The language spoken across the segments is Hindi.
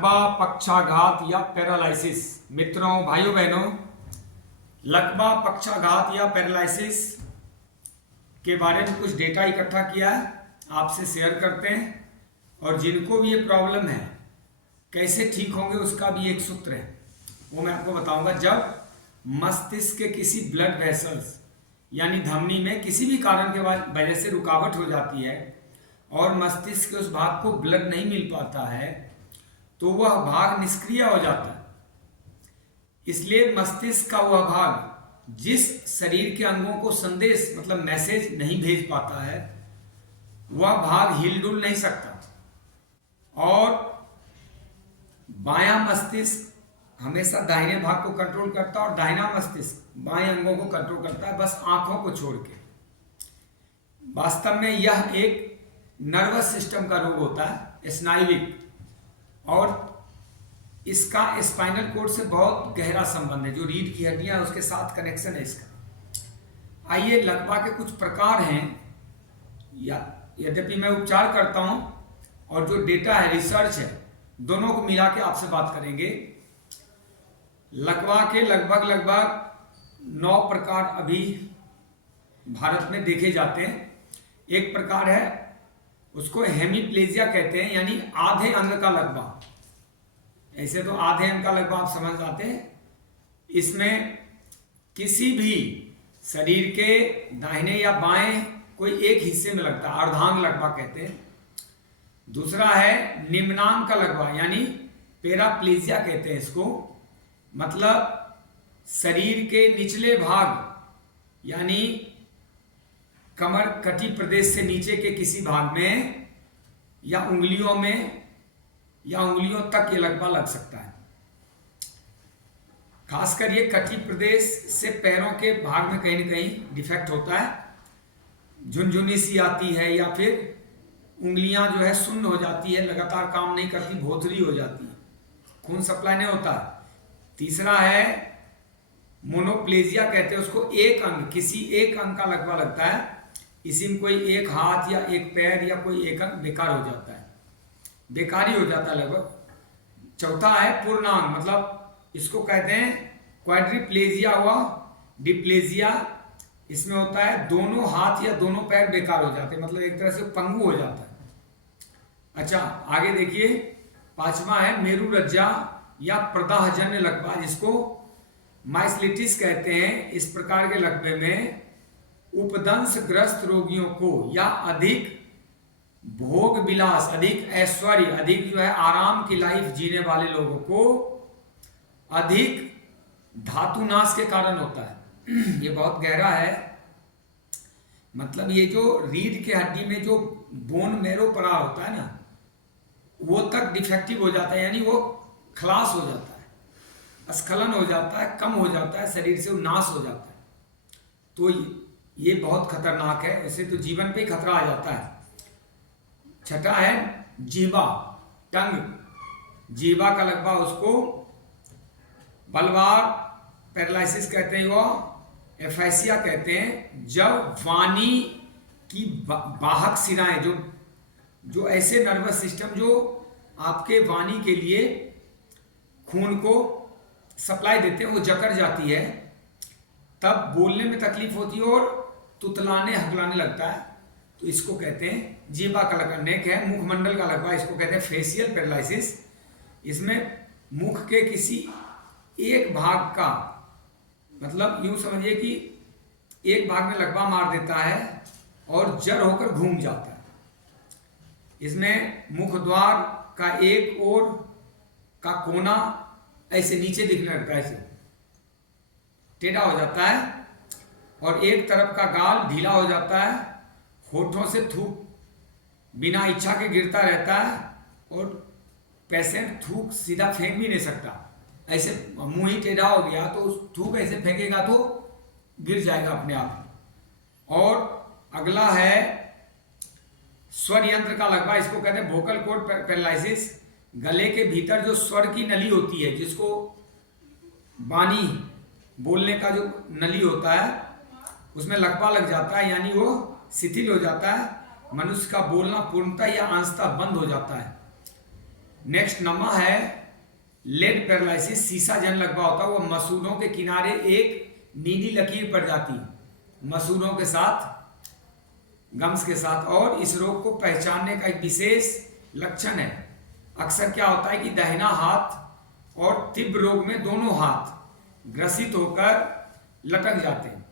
लकवा पक्षाघात या पैरालिसिस। मित्रों, भाइयों बहनों, लकवा पक्षाघात या पैरालिसिस के बारे में कुछ डेटा इकट्ठा किया है, आपसे शेयर करते हैं। और जिनको भी ये प्रॉब्लम है कैसे ठीक होंगे उसका भी एक सूत्र है, वो मैं आपको बताऊंगा। जब मस्तिष्क के किसी ब्लड वेसल्स यानी धमनी में किसी भी कारण के वजह से रुकावट हो जाती है और मस्तिष्क के उस भाग को ब्लड नहीं मिल पाता है तो वह भाग निष्क्रिय हो जाता है। इसलिए मस्तिष्क का वह भाग जिस शरीर के अंगों को संदेश मतलब मैसेज नहीं भेज पाता है वह भाग हिल डुल नहीं सकता। और बायां मस्तिष्क हमेशा दाहिने भाग को कंट्रोल करता है और दाहिना मस्तिष्क बाएं अंगों को कंट्रोल करता है, बस आंखों को छोड़ के। वास्तव में यह एक नर्वस सिस्टम का रोग होता है, स्नायुविक, और इसका स्पाइनल कोड से बहुत गहरा संबंध है। जो रीढ़ की हड्डियां है उसके साथ कनेक्शन है इसका। आइए, लकवा के कुछ प्रकार हैं, यद्यपि मैं उपचार करता हूं और जो डेटा है, रिसर्च है, दोनों को मिला के आपसे बात करेंगे। लकवा के लगभग 9 प्रकार अभी भारत में देखे जाते हैं। एक प्रकार है, उसको हेमीप्लेजिया कहते हैं, यानी आधे अंग का लकवा। ऐसे तो आधे अंग का लकवा आप समझ जाते हैं। इसमें किसी भी शरीर के दाहिने या बाएं कोई एक हिस्से में लगता है, अर्धांग लकवा कहते हैं। दूसरा है निम्नांग का लकवा, यानी पैराप्लेजिया कहते हैं इसको। मतलब शरीर के निचले भाग यानी कमर कटी प्रदेश से नीचे के किसी भाग में या उंगलियों में या उंगलियों तक ये लकवा लग सकता है। खासकर ये कटी प्रदेश से पैरों के भाग में कहीं ना कहीं डिफेक्ट होता है, झुनझुनी सी आती है या फिर उंगलियां जो है सुन्न हो जाती है, लगातार काम नहीं करती, भोथरी हो जाती है, खून सप्लाई नहीं होता। तीसरा है मोनोप्लेजिया कहते हैं उसको, एक अंग, किसी एक अंग का लकवा लगता है। इसी में कोई एक हाथ या एक पैर या कोई एक अंग बेकार हो जाता है, बेकारी हो जाता है लगभग। चौथा है पूर्णांग, मतलब इसको कहते हैं क्वाड्रिप्लेजिया हुआ, डिप्लेजिया। इसमें होता है दोनों हाथ या दोनों पैर बेकार हो जाते हैं, मतलब एक तरह से पंगु हो जाता है। अच्छा, आगे देखिए, पांचवा है मेरुरज्जा या प्रदाहजन्य लकवा, जिसको माइस्लिटिस कहते हैं। इस प्रकार के लकवे में उपदंश ग्रस्त रोगियों को या अधिक भोग विलास, अधिक ऐश्वर्य, अधिक जो है आराम की लाइफ जीने वाले लोगों को अधिक धातुनाश के कारण होता है। ये बहुत गहरा है, मतलब ये जो रीढ़ के हड्डी में जो बोन मैरो पड़ा होता है ना, वो तक डिफेक्टिव हो जाता है, यानी वो खलास हो जाता है, स्खलन हो जाता है, कम हो जाता है, शरीर से नाश हो जाता है। तो ये बहुत खतरनाक है, ऐसे तो जीवन पे खतरा आ जाता है। छठा है जीवा, टंग, जीवा का लकवा, उसको बलवार पैरालिसिस कहते हैं, वो एफेसिया कहते हैं। जब वाणी की बाहक सिराएं, जो ऐसे नर्वस सिस्टम जो आपके वाणी के लिए खून को सप्लाई देते हैं वो जकड़ जाती है, तब बोलने में तकलीफ होती है और तुतलाने हकलाने लगता है, तो इसको कहते हैं जीवा का लकवा। नेक है मुखमंडल का लकवा, इसको कहते हैं फेशियल पैरालिसिस। इसमें मुख के किसी एक भाग का, मतलब यूं समझिए कि एक भाग में लकवा मार देता है और जड़ होकर घूम जाता है। इसमें मुख द्वार का एक ओर का कोना ऐसे नीचे दिखने लगता है, ऐसे टेढ़ा हो जाता है, और एक तरफ का गाल ढीला हो जाता है, होठों से थूक बिना इच्छा के गिरता रहता है और पेशेंट थूक सीधा फेंक भी नहीं सकता। ऐसे मुंह ही टेढ़ा हो गया तो थूक ऐसे फेंकेगा तो गिर जाएगा अपने आप। और अगला है स्वर यंत्र का लकवा, इसको कहते हैं वोकल कॉर्ड पैरालिसिस। गले के भीतर जो स्वर की नली होती है, जिसको वाणी बोलने का जो नली होता है, उसमें लकवा लग जाता है, यानी वो शिथिल हो जाता है, मनुष्य का बोलना पूर्णतः या अंशतः बंद हो जाता है। नेक्स्ट नमा है लेड पैरालिसिस, सीसा जन लगवा होता है, वो मसूड़ों के किनारे एक नीली लकीर पड़ जाती मसूड़ों के साथ, गम्स के साथ। और इस रोग को पहचानने का एक विशेष लक्षण है, अक्सर क्या होता है कि दाहिना हाथ और तीव्र रोग में दोनों हाथ ग्रसित होकर लटक जाते हैं।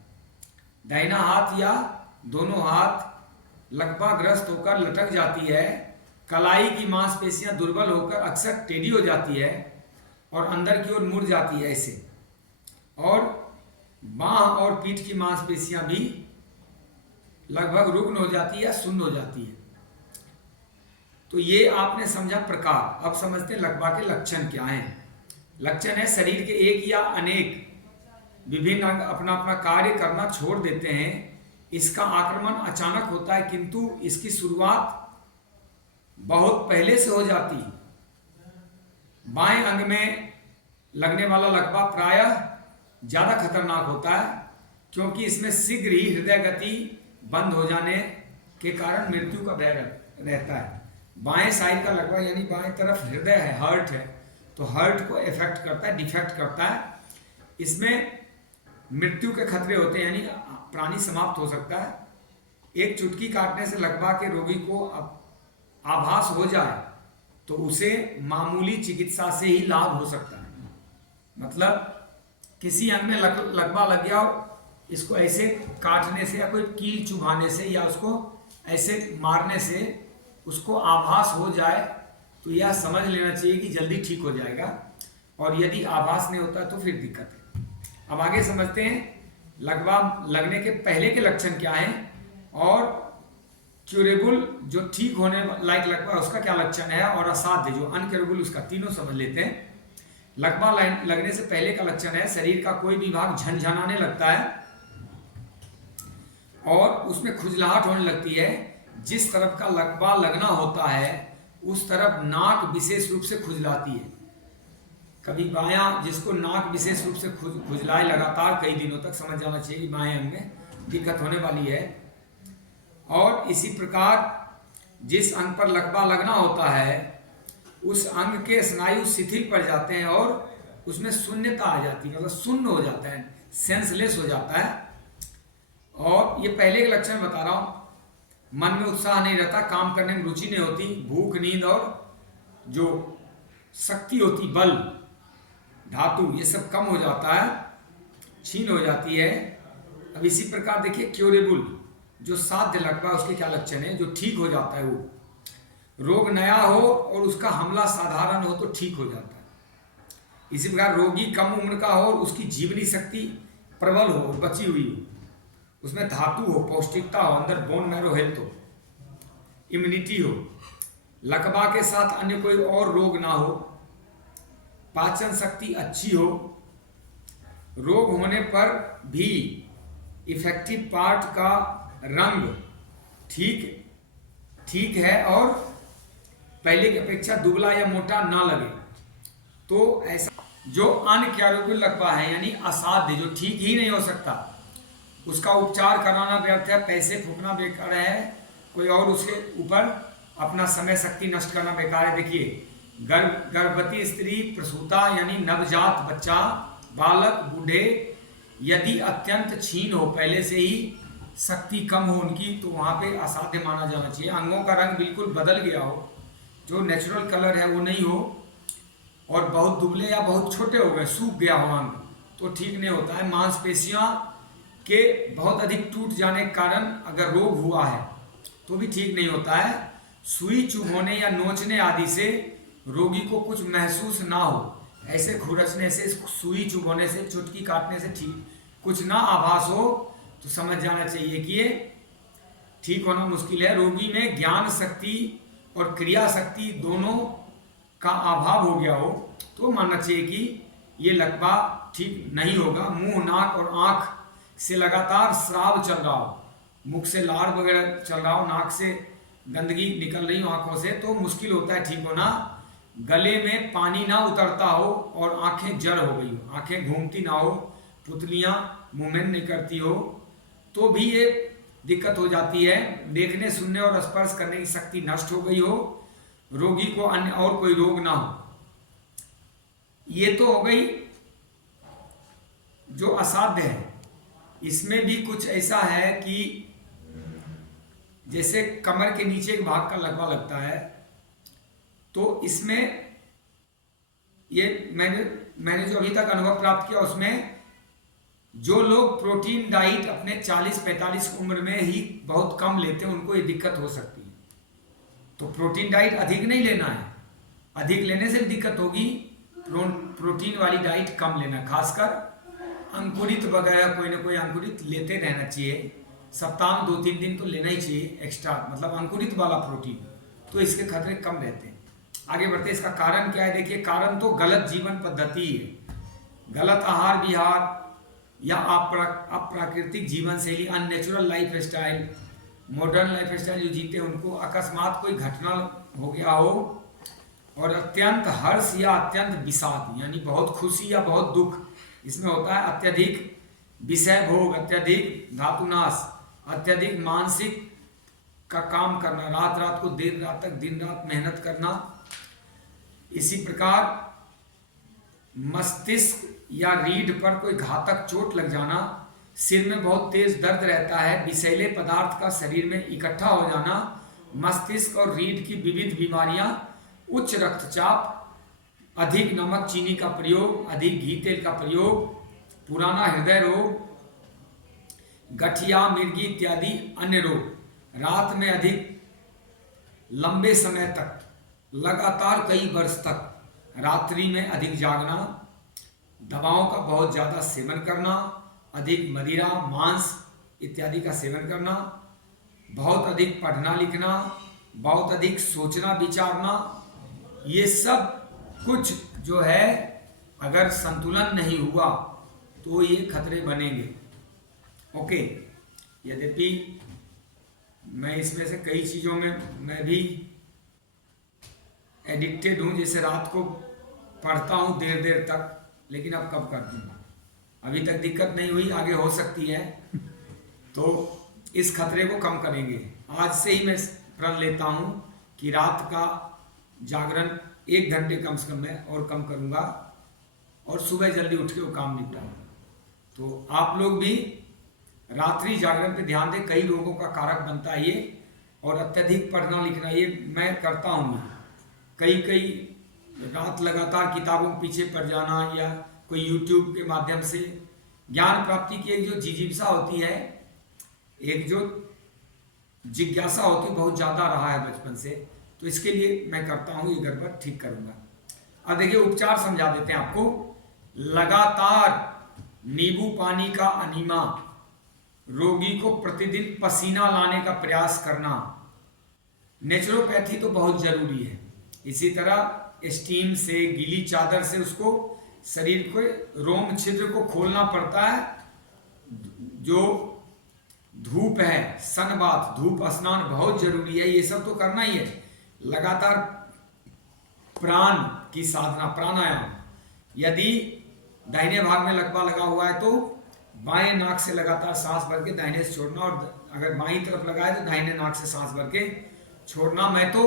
दाहिना हाथ या दोनों हाथ लकवाग्रस्त होकर लटक जाती है, कलाई की मांसपेशियां दुर्बल होकर अक्सर टेढ़ी हो जाती है और अंदर की ओर मुड़ जाती है ऐसे, और बांह और पीठ की मांसपेशियां भी लगभग रुग्ण हो जाती है या शून्य हो जाती है। तो ये आपने समझा प्रकार। अब समझते हैं लकवा के लक्षण क्या हैं। लक्षण है शरीर के एक या अनेक विभिन्न अंग अपना अपना कार्य करना छोड़ देते हैं। इसका आक्रमण अचानक होता है, किंतु इसकी शुरुआत बहुत पहले से हो जाती है। बाएं अंग में लगने वाला लकवा प्रायः ज्यादा खतरनाक होता है, क्योंकि इसमें शीघ्र ही हृदय गति बंद हो जाने के कारण मृत्यु का भय रहता है। बाएं साइड का लकवा यानी बाएं तरफ हृदय है, हार्ट है, तो हार्ट को इफेक्ट करता है, डिफेक्ट करता है। इसमें मृत्यु के खतरे होते हैं, यानी प्राणी समाप्त हो सकता है। एक चुटकी काटने से लकवा के रोगी को आभास हो जाए तो उसे मामूली चिकित्सा से ही लाभ हो सकता है। मतलब किसी अंग में लकवा लग गया और इसको ऐसे काटने से या कोई कील चुभाने से या उसको ऐसे मारने से उसको आभास हो जाए तो यह समझ लेना चाहिए कि जल्दी ठीक हो जाएगा, और यदि आभास नहीं होता तो फिर दिक्कत है। अब आगे समझते हैं लकवा लगने के पहले के लक्षण क्या हैं, और क्यूरेबल जो ठीक होने लायक लकवा उसका क्या लक्षण है, और असाध्य जो अनक्यूरेबल उसका, तीनों समझ लेते हैं। लकवा लगने से पहले का लक्षण है शरीर का कोई भी भाग झनझनाने लगता है और उसमें खुजलाहट होने लगती है। जिस तरफ का लकवा लगना होता है उस तरफ नाक विशेष रूप से खुजलाती है। कभी बायां, जिसको नाक विशेष रूप से खुजलाए लगातार कई दिनों तक, समझ जाना चाहिए कि बाएं अंग में दिक्कत होने वाली है। और इसी प्रकार जिस अंग पर लकवा लगना होता है उस अंग के स्नायु शिथिल पड़ जाते हैं और उसमें शून्यता आ जाती है, मतलब शून्य हो जाता है, सेंसलेस हो जाता है। और ये पहले के लक्षण बता रहा हूं, मन में उत्साह नहीं रहता, काम करने में रुचि नहीं होती, भूख, नींद और जो शक्ति होती, बल, धातु, ये सब कम हो जाता है, छीन हो जाती है। अब इसी प्रकार देखिए क्योरेबल जो साध्य लकवा, उसके क्या लक्षण है, जो ठीक हो जाता है। वो रोग नया हो और उसका हमला साधारण हो तो ठीक हो जाता है। इसी प्रकार रोगी कम उम्र का हो और उसकी जीवनी शक्ति प्रबल हो, बची हुई हो, उसमें धातु हो, पौष्टिकता हो, अंदर बोन मैरो हेल्थ हो, इम्यूनिटी हो, लकवा के साथ अन्य कोई और रोग ना हो, पाचन शक्ति अच्छी हो, रोग होने पर भी इफेक्टिव पार्ट का रंग ठीक है और पहले की अपेक्षा दुबला या मोटा ना लगे, तो ऐसा जो अनक्यूरेबल लकवा है यानी असाध्य, जो ठीक ही नहीं हो सकता, उसका उपचार कराना व्यर्थ है, पैसे फूकना बेकार है, कोई और उसके ऊपर अपना समय शक्ति नष्ट करना बेकार है। देखिए गर्भवती स्त्री, प्रसूता यानी नवजात बच्चा, बालक, बूढ़े, यदि अत्यंत क्षीण हो, पहले से ही शक्ति कम हो उनकी, तो वहां पे असाध्य माना जाना चाहिए। अंगों का रंग बिल्कुल बदल गया हो, जो नेचुरल कलर है वो नहीं हो, और बहुत दुबले या बहुत छोटे हो गए, सूख गया हो अंग, तो ठीक नहीं होता है। मांसपेशियां के बहुत अधिक टूट जाने के कारण अगर रोग हुआ है तो भी ठीक नहीं होता है। सुई चुभोने या नोचने आदि से रोगी को कुछ महसूस ना हो, ऐसे खुरचने से, सुई चुभोने से, चुटकी काटने से ठीक कुछ ना आभास हो, तो समझ जाना चाहिए कि ये ठीक होना मुश्किल है। रोगी में ज्ञान शक्ति और क्रिया शक्ति दोनों का अभाव हो गया हो तो मानना चाहिए कि ये लकवा ठीक नहीं होगा। मुंह, नाक और आंख से लगातार स्राव चल रहा हो, मुख से लार वगैरह चल रहा हो, नाक से गंदगी निकल रही हो आंखों से, तो मुश्किल होता है ठीक होना। गले में पानी ना उतरता हो और आंखें जड़ हो गई हो, आंखें घूमती ना हो, पुतलियां मूवमेंट नहीं करती हो, तो भी ये दिक्कत हो जाती है। देखने, सुनने और स्पर्श करने की शक्ति नष्ट हो गई हो, रोगी को अन्य और कोई रोग ना हो। ये तो हो गई जो असाध्य है। इसमें भी कुछ ऐसा है कि जैसे कमर के नीचे एक भाग का लकवा लगता है, तो इसमें ये मैंने जो अभी तक अनुभव प्राप्त किया उसमें जो लोग प्रोटीन डाइट अपने 40-45 उम्र में ही बहुत कम लेते हैं उनको ये दिक्कत हो सकती है। तो प्रोटीन डाइट अधिक नहीं लेना है, अधिक लेने से भी दिक्कत होगी। प्रोटीन वाली डाइट कम लेना, खासकर अंकुरित वगैरह कोई ना कोई अंकुरित लेते रहना चाहिए। सप्ताह में 2-3 दिन तो लेना ही चाहिए एक्स्ट्रा, मतलब अंकुरित वाला प्रोटीन, तो इसके खतरे कम रहते हैं। आगे बढ़ते, इसका कारण क्या है? देखिए, कारण तो गलत जीवन पद्धति है, गलत आहार विहार या अप्राकृतिक जीवन शैली, unnatural life style. Modern life style जो जीते हैं उनको अकस्मात कोई घटना हो गया हो और अत्यंत हर्ष या अत्यंत विषाद, यानी बहुत खुशी या बहुत दुख इसमें होता है। अत्यधिक विषय भोग, अत्यधिक धातुनाश, अत्यधिक मानसिक का काम करना, रात रात को देर रात तक दिन रात मेहनत करना। इसी प्रकार मस्तिष्क या रीढ़ पर कोई घातक चोट लग जाना, सिर में बहुत तेज दर्द रहता है, विषैले पदार्थ का शरीर में इकट्ठा हो जाना, मस्तिष्क और रीढ़ की विविध बीमारियां, उच्च रक्तचाप, अधिक नमक चीनी का प्रयोग, अधिक घी तेल का प्रयोग, पुराना हृदय रोग, गठिया मिर्गी इत्यादि अन्य रोग, रात में अधिक लंबे समय तक, लगातार कई वर्ष तक रात्रि में अधिक जागना, दवाओं का बहुत ज़्यादा सेवन करना, अधिक मदिरा मांस इत्यादि का सेवन करना, बहुत अधिक पढ़ना लिखना, बहुत अधिक सोचना विचारना, ये सब कुछ जो है अगर संतुलन नहीं हुआ तो ये खतरे बनेंगे। ओके, यद्यपि मैं इसमें से कई चीज़ों में मैं भी एडिक्टेड हूँ, जैसे रात को पढ़ता हूँ देर देर तक, लेकिन अब कब कर दूँगा, अभी तक दिक्कत नहीं हुई, आगे हो सकती है। तो इस खतरे को कम करेंगे। आज से ही मैं प्रण लेता हूँ कि रात का जागरण 1 घंटे कम से कम मैं और कम करूँगा और सुबह जल्दी उठ के वो काम निपटाऊँगा। तो आप लोग भी रात्रि जागरण पे ध्यान दें, कई रोगों का कारक बनता है ये, और अत्यधिक पढ़ना लिखना ये मैं करता हूँ। कई रात लगातार किताबों के पीछे पड़ जाना या कोई यूट्यूब के माध्यम से ज्ञान प्राप्ति की एक जो जिज्ञासा होती है, एक जो जिज्ञासा होती है, बहुत ज़्यादा रहा है बचपन से, तो इसके लिए मैं करता हूँ, ये गड़बड़ ठीक करूँगा। अब देखिए उपचार समझा देते हैं आपको। लगातार नींबू पानी का अनीमा, रोगी को प्रतिदिन पसीना लाने का प्रयास करना, नेचुरोपैथी तो बहुत जरूरी है। इसी तरह स्टीम से, गीली चादर से उसको शरीर को रोम छिद्र को खोलना पड़ता है। जो धूप है, सनबाथ, धूप स्नान बहुत जरूरी है, ये सब तो करना ही है। लगातार प्राण की साधना, प्राणायाम, यदि दाहिने भाग में लकवा लगा हुआ है तो बाएं नाक से लगातार सांस भर के दाहिने से छोड़ना, और अगर बाईं तरफ लगा है तो दाहिने नाक से सांस भर के छोड़ना। मैं तो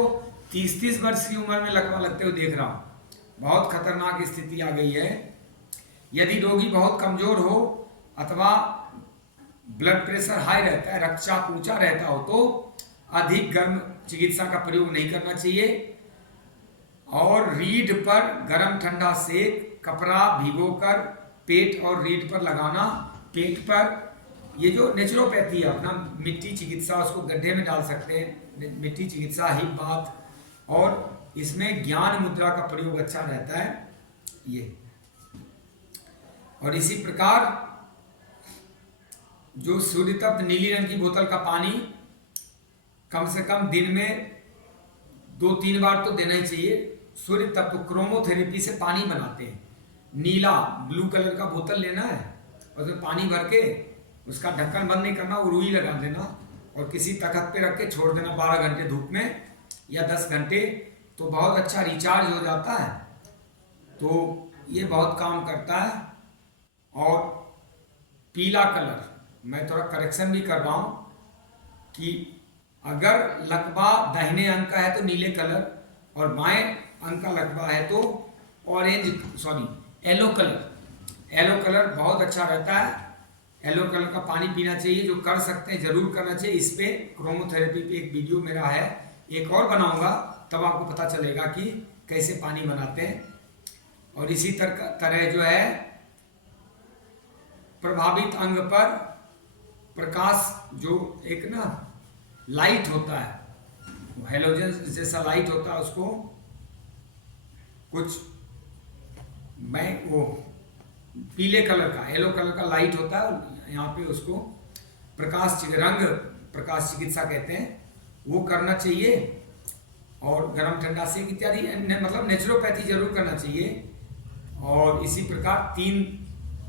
30-30 वर्ष की उम्र में लकवा लगते हुए देख रहा हूँ, बहुत खतरनाक स्थिति आ गई है। यदि रोगी बहुत कमजोर हो अथवा ब्लड प्रेशर हाई रहता है, रक्तचाप ऊंचा रहता हो, तो अधिक गर्म चिकित्सा का प्रयोग नहीं करना चाहिए। और रीढ़ पर गर्म ठंडा सेक, कपड़ा भिगोकर पेट और रीढ़ पर लगाना। पेट पर ये जो नेचुरोपैथी है अपना, मिट्टी चिकित्सा, उसको गड्ढे में डाल सकते हैं, मिट्टी चिकित्सा, हिप बात, और इसमें ज्ञान मुद्रा का प्रयोग अच्छा रहता है ये। और इसी प्रकार जो सूर्य तप्त नीली रंग की बोतल का पानी कम से कम दिन में 2-3 बार तो देना ही चाहिए। सूर्य तप्त क्रोमोथेरेपी से पानी बनाते हैं, नीला ब्लू कलर का बोतल लेना है और उसमें पानी भर के उसका ढक्कन बंद नहीं करना, वो रुई लगा देना और किसी तख्त पे रख के छोड़ देना 12 घंटे धूप में या 10 घंटे, तो बहुत अच्छा रिचार्ज हो जाता है। तो ये बहुत काम करता है। और पीला कलर, मैं थोड़ा करेक्शन भी कर रहा हूँ कि अगर लकवा दाहिने अंग का है तो नीले कलर, और बाएं अंग का लकवा है तो येलो कलर बहुत अच्छा रहता है। येलो कलर का पानी पीना चाहिए। जो कर सकते हैं जरूर करना चाहिए। इस पे क्रोमोथेरेपी पे एक वीडियो मेरा है, एक और बनाऊंगा, तब आपको पता चलेगा कि कैसे पानी बनाते हैं। और इसी तरह जो है प्रभावित अंग पर प्रकाश, जो एक ना लाइट होता है, हेलोजन जैसा लाइट होता है, उसको कुछ वो पीले कलर का, येलो कलर का लाइट होता है यहाँ पे, उसको रंग प्रकाश चिकित्सा कहते हैं, वो करना चाहिए। और गर्म ठंडा सेक इत्यादि, मतलब नेचुरोपैथी जरूर करना चाहिए। और इसी प्रकार 3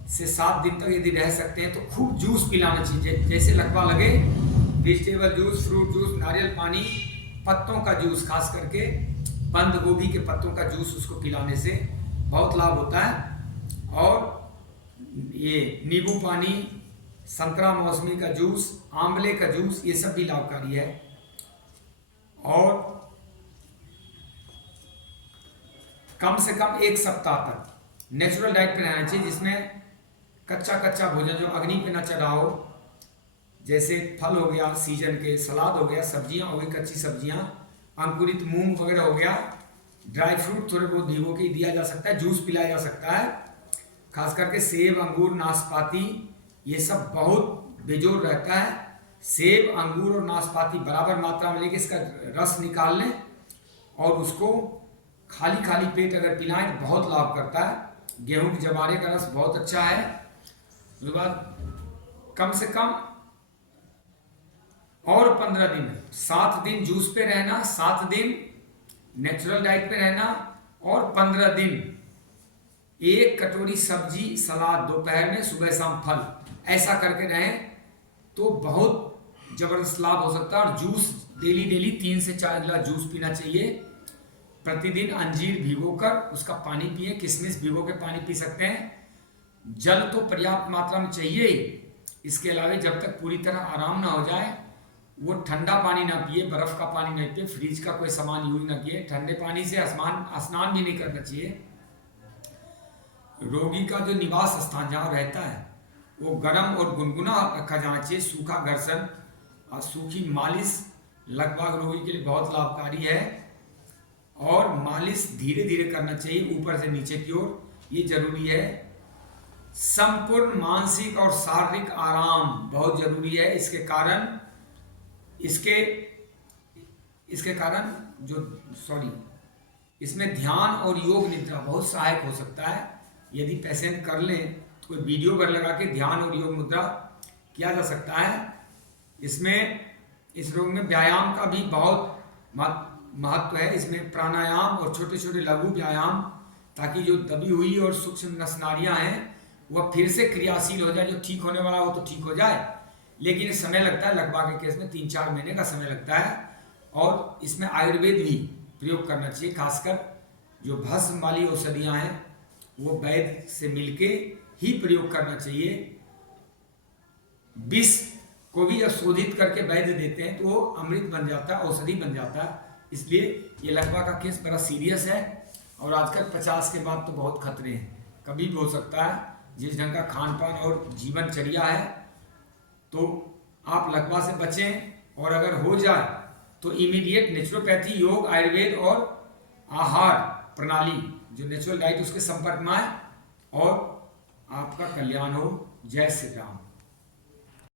से 7 दिन तक यदि रह सकते हैं तो खूब जूस पिलाना चाहिए। जैसे लकवा लगे, वेजिटेबल जूस, फ्रूट जूस, नारियल पानी, पत्तों का जूस, खास करके बंद गोभी के पत्तों का जूस, उसको पिलाने से बहुत लाभ होता है। और ये नींबू पानी, संतरा मौसमी का जूस, आंवले का जूस, ये सब भी लाभकारी है। और कम से कम 1 सप्ताह तक नेचुरल डाइट पे रहना चाहिए, जिसमें कच्चा भोजन जो अग्नि पे न चढ़ा हो, जैसे फल हो गया सीजन के, सलाद हो गया, सब्जियां हो गई, कच्ची सब्जियां, अंकुरित मूंग वगैरह हो गया, ड्राई फ्रूट थोड़े बहुत भिगो के दिया जा सकता है, जूस पिलाया जा सकता है। खास करके सेब, अंगूर, नाशपाती, ये सब बहुत बेजोड़ रहता है। सेब, अंगूर और नाशपाती बराबर मात्रा में लेके इसका रस निकाल लें और उसको खाली पेट अगर पिलाएं तो बहुत लाभ करता है। गेहूं के जवारे का रस बहुत अच्छा है। उसके बाद कम से कम और 15 दिन, 7 दिन जूस पे रहना, 7 दिन नेचुरल डाइट पे रहना, और 15 दिन 1 कटोरी सब्जी, सलाद दोपहर में, सुबह शाम फल, ऐसा करके रहें तो बहुत जबरदस्त लाभ हो सकता है। और जूस डेली 3 से 4 गिलास जूस पीना चाहिए। प्रतिदिन अंजीर भिगोकर उसका पानी पिए, किशमिश भिगो के पानी पी सकते हैं। जल तो पर्याप्त मात्रा में चाहिए ही। इसके अलावा जब तक पूरी तरह आराम ना हो जाए, वो ठंडा पानी ना पिए, बर्फ का पानी ना पिए, फ्रिज का कोई सामान यूज ना किए, ठंडे पानी से स्नान भी नहीं करना चाहिए। रोगी का जो निवास स्थान जहाँ रहता है वो गर्म और गुनगुना रखा जाना चाहिए। सूखा घर्षण और सूखी मालिश लकवा रोगी के लिए बहुत लाभकारी है। और मालिश धीरे धीरे करना चाहिए, ऊपर से नीचे की ओर, ये जरूरी है। संपूर्ण मानसिक और शारीरिक आराम बहुत जरूरी है। इसके कारण इसमें ध्यान और योग निद्रा बहुत सहायक हो सकता है। यदि पेशेंट कर लें तो कोई वीडियो पर लगा के ध्यान और योग मुद्रा किया जा सकता है। इस रोग में व्यायाम का भी बहुत महत्व है। इसमें प्राणायाम और छोटे छोटे लघु व्यायाम, ताकि जो दबी हुई और सूक्ष्म नस नाड़ियां हैं वह फिर से क्रियाशील हो जाए। जो ठीक होने वाला हो तो ठीक हो जाए, लेकिन समय लगता है। लकवा के केस में 3-4 महीने का समय लगता है। और इसमें आयुर्वेद भी प्रयोग करना चाहिए। खासकर जो भस्म वाली औषधियां हैं वो वैद्य से मिलके ही प्रयोग करना चाहिए। विष को भी जब शोधित करके वैद्य देते हैं तो वो अमृत बन जाता है, औषधि बन जाता है। इसलिए ये लकवा का केस बड़ा सीरियस है। और आजकल 50 के बाद तो बहुत खतरे हैं, कभी भी हो सकता है। जिस ढंग का खान पान और जीवनचर्या है तो आप लकवा से बचें। और अगर हो जाए तो इमीडिएट नेचुरोपैथी, योग, आयुर्वेद और आहार प्रणाली जो नेचुरल डाइट, उसके संपर्क में आए और आपका कल्याण हो। जय श्री राम।